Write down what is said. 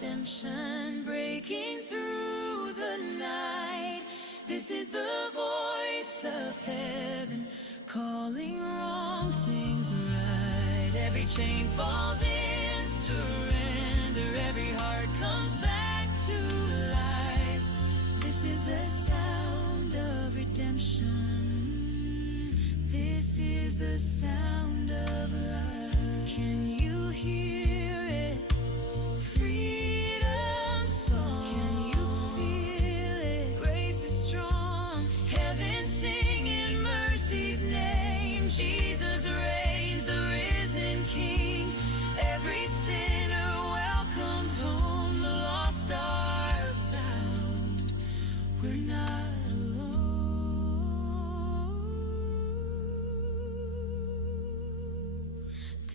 redemption breaking through the night. This is the voice of heaven calling wrong things right. Every chain falls in surrender, every heart comes back to life. This is the sound of redemption. This is the sound of life.